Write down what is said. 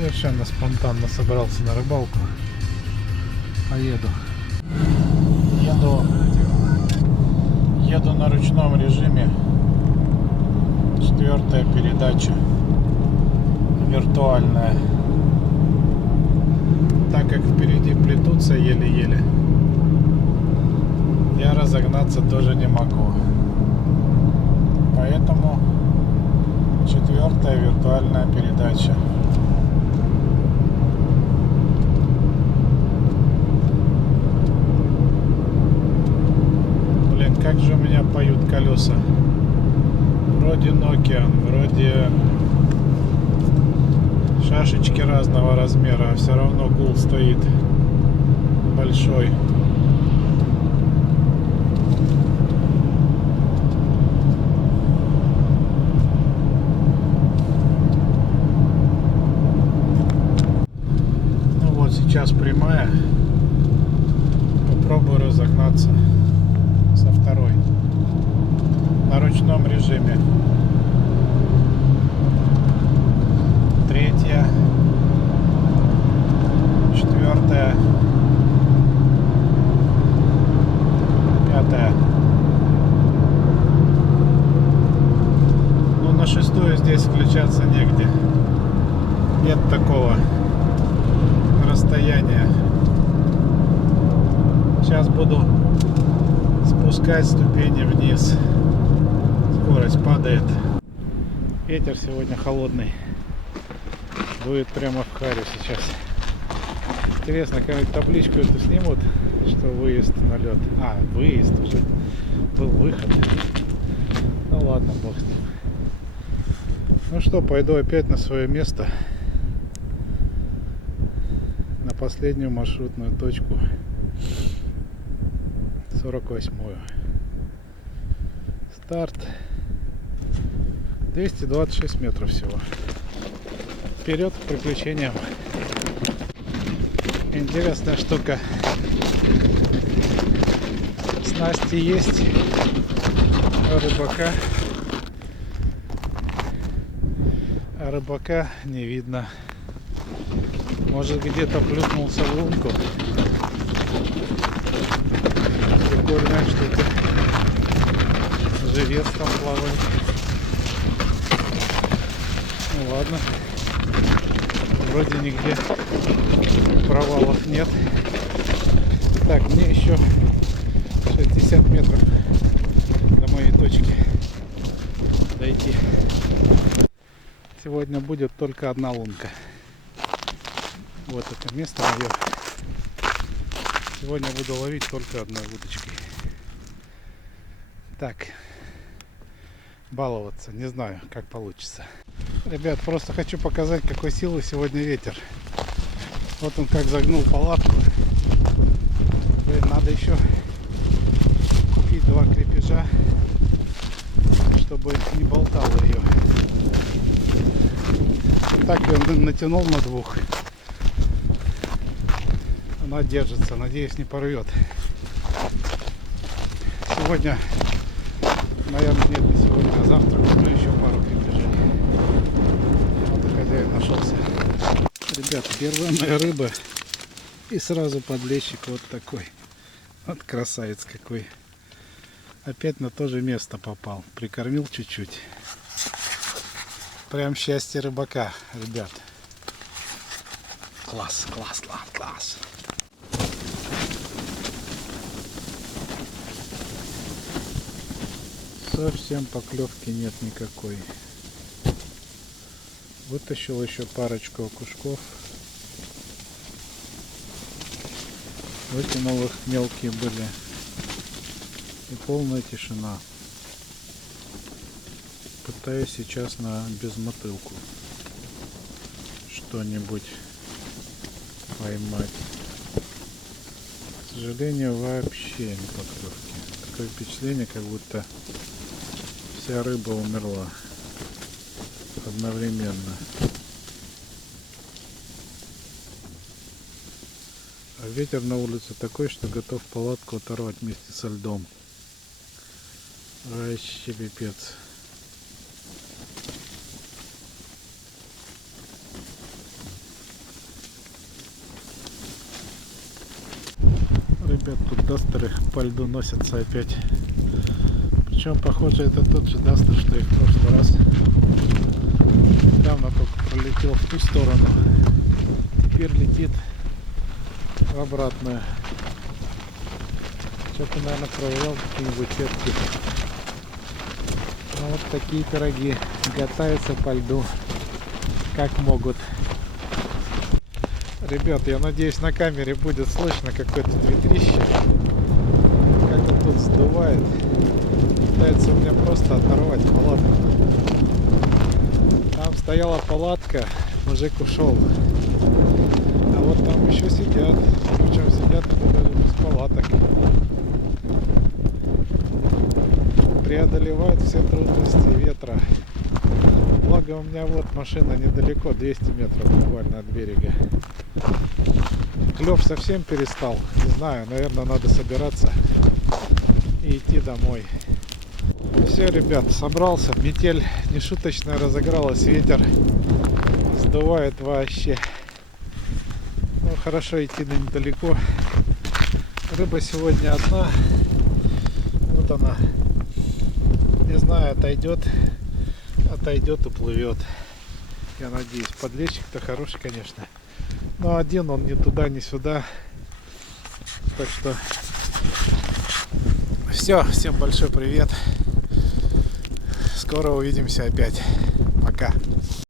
Совершенно спонтанно собрался на рыбалку. Поеду. Еду на ручном режиме. 4-я передача. Виртуальная. Так как впереди плетутся еле-еле, я разогнаться тоже не могу. Поэтому 4-я виртуальная передача. Блин, как же у меня поют колеса. Вроде Nokia, вроде шашечки разного размера, а все равно гул стоит большой. Ну вот сейчас прямая. Попробую разогнаться со 2-й на ручном режиме. 3-я, 4-я, 5-я. Ну на 6-ю здесь включаться негде. Нет такого расстояния. Сейчас буду спускать ступени вниз. Скорость падает. Ветер сегодня холодный. Дует прямо в харю сейчас. Интересно, какую-нибудь табличку эту снимут, что выезд на лед. А, выезд уже. Был выход. Ну ладно, бог с ним. Ну что, пойду опять на свое место. На последнюю маршрутную точку. 48-ю. Старт. 226 метров всего. Вперед к приключениям. Интересная штука. Снасти есть. А рыбака не видно. Может, где-то плюхнулся в лунку. Прикольная штука. Живец там плавает. Ну ладно. Вроде нигде провалов нет. Так, мне еще 60 метров до моей точки дойти. Сегодня будет только одна лунка. Вот это место мое. Сегодня буду ловить только одной удочкой. Так, баловаться, не знаю, как получится. Ребят, просто хочу показать, какой силы сегодня ветер. Вот он как загнул палатку. Блин, надо еще купить 2 крепежа, чтобы не болтало ее. Так я натянул на 2. Она держится, надеюсь, не порвет. Сегодня, наверное, нет, не сегодня, а завтра куплю еще пару крепежей. Вот и хозяин нашелся. Ребята, первая моя рыба. И сразу подлещик вот такой. Вот красавец какой. Опять на то же место попал. Прикормил чуть-чуть. Прям счастье рыбака, ребят. Класс, класс, класс, класс. Совсем поклевки нет никакой. Вытащил еще парочку окушков. Выкинул их, мелкие были. И полная тишина. Пытаюсь сейчас на безмотылку что-нибудь поймать. К сожалению, вообще не поклевки. Такое впечатление, как будто вся рыба умерла одновременно. А ветер на улице такой, что готов палатку оторвать вместе со льдом. Вообще пипец. ребят, тут дастеры по льду носятся опять. Причем, похоже, это тот же дастер, что и в прошлый раз. Недавно только пролетел в ту сторону. Теперь летит в обратную. Что-то, наверное, проверял какие-нибудь ветки. Ну, вот такие пироги. Катаются по льду, как могут. Ребят, я надеюсь, на камере будет слышно какое-то ветрище. Как он тут сдувает. Пытается у меня просто оторвать палатку. Там стояла палатка, мужик ушел. А вот там еще сидят. Причем сидят без палаток. Преодолевают все трудности ветра. Благо у меня вот машина недалеко, 200 метров буквально от берега. Клев совсем перестал. Не знаю, наверное, надо собираться и идти домой. Все, ребят, собрался. Метель нешуточная разыгралась, ветер сдувает вообще. Ну, хорошо идти недалеко. Рыба сегодня одна. Вот она. Не знаю, отойдет, уплывет. Я надеюсь. Подлещик-то хороший, конечно. Но один он ни туда, ни сюда. Так что все, всем большой привет. Скоро увидимся опять. Пока.